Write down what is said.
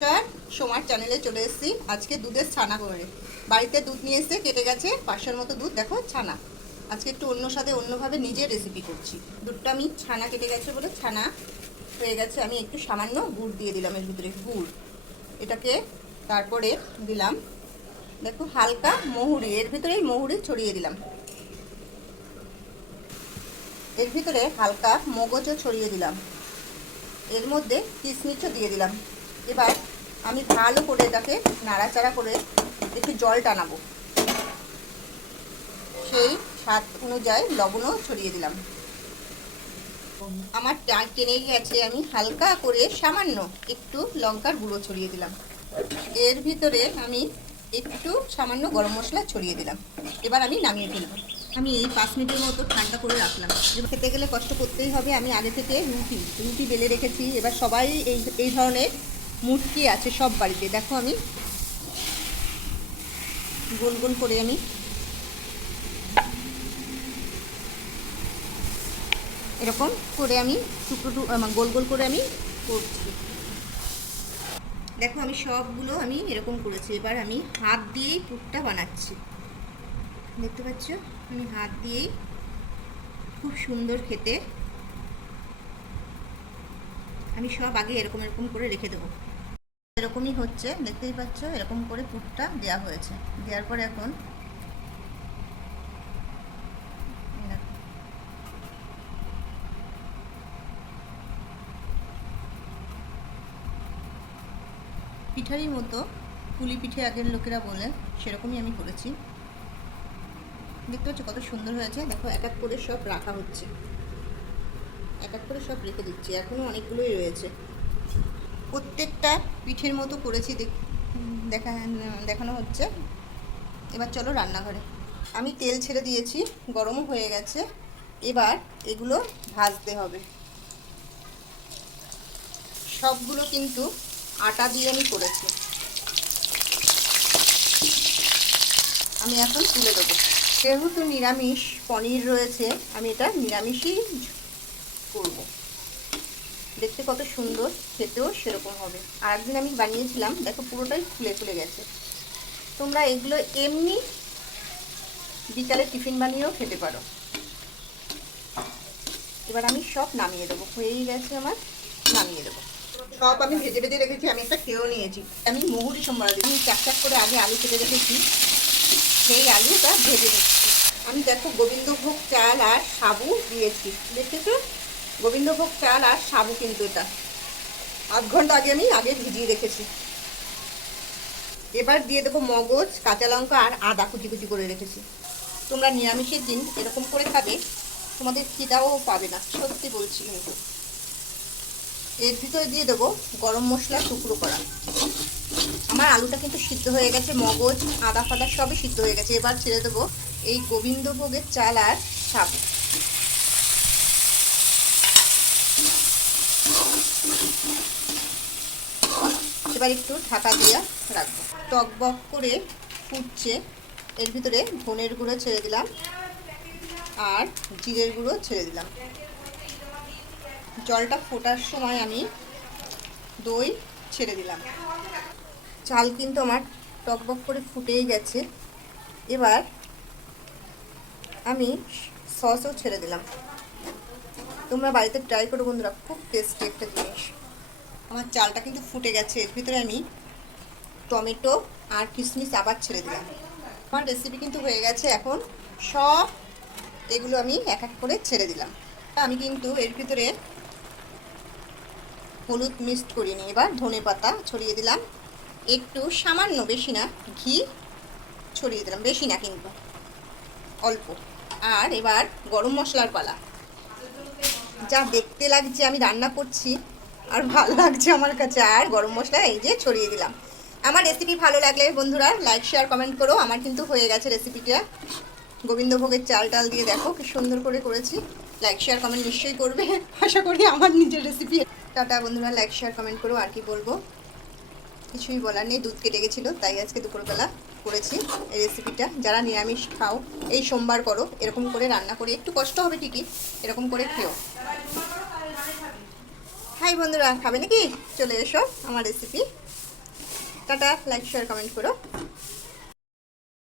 নমস্কার সোমার চ্যানেলে চলে এসেছি। আজকে দুধের ছানা করে। বাড়িতে দুধ নিয়ে এসে কেটে গেছে পাঁচশোর মতো দুধ, দেখো, ছানা। আজকে একটু অন্য সাথে অন্যভাবে নিজে রেসিপি করছি। দুধটা আমি ছানা কেটে গেছে বলে, ছানা হয়ে গেছে, আমি একটু সামান্য গুড় দিয়ে দিলাম এর ভিতরে, গুড়। এটাকে তারপরে দিলাম, দেখো, হালকা মহুরি, এর ভিতরেই মহুরি ছড়িয়ে দিলাম। এর ভিতরে হালকা মগজও ছড়িয়ে দিলাম। এর মধ্যে কিশমিশও দিয়ে দিলাম। এবার আমি ভালো করে এটাকে নাড়াচাড়া করে একটু জল টানাবো। সেই স্বাদ অনুযায়ী লবণও ছড়িয়ে দিলাম। আমার টেনে গেছে, আমি হালকা করে সামান্য একটু লঙ্কার গুঁড়ো ছড়িয়ে দিলাম। এর ভিতরে আমি একটু সামান্য গরম মশলা ছড়িয়ে দিলাম। এবার আমি নামিয়ে ফেলব। আমি এই পাঁচ মিনিটের মতো ঠান্ডা করে রাখলাম। খেতে গেলে কষ্ট করতেই হবে। আমি আগে থেকে রুটি রুটি বেলে রেখেছি। এবার সবাই এই এই ধরনের মুটকি আছে সব বাড়িতে। দেখো আমি। গোল গোল করে আমি। এরকম করে আমি টুকরো গোল গোল করে আমি করছি। দেখো আমি সবগুলো আমি এরকম করেছি। এবার আমি হাত দিয়েই পুরটা বানাচ্ছি। দেখতে পাচ্ছ? আমি হাত দিয়েই খুব সুন্দর খেতে। আমি সব আগে এরকম এরকম করে রেখে দেবো। এরকমই হচ্ছে, দেখতেই পাচ্ছ, এরকম করে পুরটা দেওয়া হয়েছে। দেওয়ার পর এখন। পিঠারই মতো পুলি পিঠে আগের লোকেরা বলে, সেরকমই আমি করেছি। দেখতে পাচ্ছ কত সুন্দর হয়েছে। দেখো, এক এক করে সব রাখা হচ্ছে। এক এক করে সব রেখে দিচ্ছি। এখনও অনেকগুলোই রয়েছে। প্রত্যেকটা পিঠের মতো করেছি দেখ- দেখা দেখানো হচ্ছে। এবার চলো রান্নাঘরে। আমি তেল ছেড়ে দিয়েছি গরমও হয়ে গেছে। এবার এগুলো ভাজতে হবে। সবগুলো কিন্তু আটা দিয়ে আমি করেছি। আমি এখন তুলে দেবো। যেহেতু নিরামিষ, পনির রয়েছে, আমি এটা নিরামিষই করব। দেখতে কত সুন্দর, খেতেও সেরকম হবে। আর একদিন আমি বানিয়েছিলাম, দেখো পুরোটাই ফুলে ফুলে গেছে। তোমরা এগুলো এমনি বিকালে টিফিন বানিয়েও খেতে পারো। এবার আমি সব নামিয়ে দেবো। হয়েই গেছে আমার, নামিয়ে দেবো। সব আমি ভেজে ভেজে রেখেছি, আমি একটা খেয়েও নিয়েছি। আমি মুহুরি সম্বরা দিই, আমি চাক চাক করে আগে আলু কেটে রেখেছি। সেই আলুটা ভেজে নিচ্ছি। আমি দেখো গোবিন্দভোগ চাল আর সাবু দিয়েছি। দেখেছ? গোবিন্দভোগ চাল আর সাবু কিন্তু এটা। আধ ঘণ্টা আগে আমি আগে ভিজিয়ে রেখেছি। এবার দিয়ে দেবো মগজ, কাঁচা লঙ্কা আর আদা কুচি কুচি করে রেখেছি। তোমরা নিরামিষের দিন এরকম করে খাবে, তোমাদের খিদাও পাবে না, সত্যি বলছি কিন্তু। এর ভিতরে দিয়ে দেবো গরম মশলা, টুকরো করা। আমার আলুটা কিন্তু সিদ্ধ হয়ে গেছে, মগজ, আদা ফাদা সবই সিদ্ধ হয়ে গেছে। এবার ছেড়ে দেবো এই গোবিন্দভোগের চাল আর সাবু এবার একটু ঢাকা দিয়ে রাখব। টক বক করে ফুটছে। এর ভিতরে ধনের গুঁড়ো ছেড়ে দিলাম আর জিরের গুঁড়ো ছেড়ে দিলাম। জলটা ফোটার সময় আমি দই ছেড়ে দিলাম। চাল কিন্তু আমার টকবক করে ফুটেই গেছে। এবার আমি সসও ছেড়ে দিলাম। তোমরা বাড়িতে ট্রাই করো বন্ধুরা, খুব টেস্টি একটা জিনিস। আমার চালটা কিন্তু ফুটে গেছে। এর ভিতরে আমি টমেটো আর কিশমিশ আবার ছেড়ে দিলাম। আমার রেসিপি কিন্তু হয়ে গেছে এখন সব এগুলো আমি এক এক করে ছেড়ে দিলাম। আমি কিন্তু এর ভিতরে হলুদ মিক্সড করিনি এবার ধনে পাতা ছড়িয়ে দিলাম। একটু সামান্য বেশি না, ঘি ছড়িয়ে দিলাম, বেশি না কিন্তু, অল্প। আর এবার গরম মশলার পালা। যা দেখতে লাগছে আমি রান্না করছি আর ভালো লাগছে আমার কাছে। আর গরম মশলা এই যে ছড়িয়ে দিলাম। আমার রেসিপি ভালো লাগলে বন্ধুরা লাইক শেয়ার কমেন্ট করো। আমার কিন্তু হয়ে গেছে রেসিপিটা গোবিন্দভোগের চাল টাল দিয়ে দেখো কি সুন্দর করে করেছি। লাইক শেয়ার কমেন্ট নিশ্চয়ই করবে। আশা করি আমার নিজের রেসিপি টাটা বন্ধুরা লাইক শেয়ার কমেন্ট করো। আর কি বলব? কিছুই বলার নেই, দুধ কেটে গেছিল, তাই আজকে দুপুরবেলা করেছি এই রেসিপিটা যারা নিরামিষ খাও, এই সোমবার করো। এরকম করে রান্না করে, একটু কষ্ট হবে ঠিকই, এরকম করে খেও। হাই বন্ধুরা। খাবে নাকি? চলে এসো আমার recipe tata like share comment করো।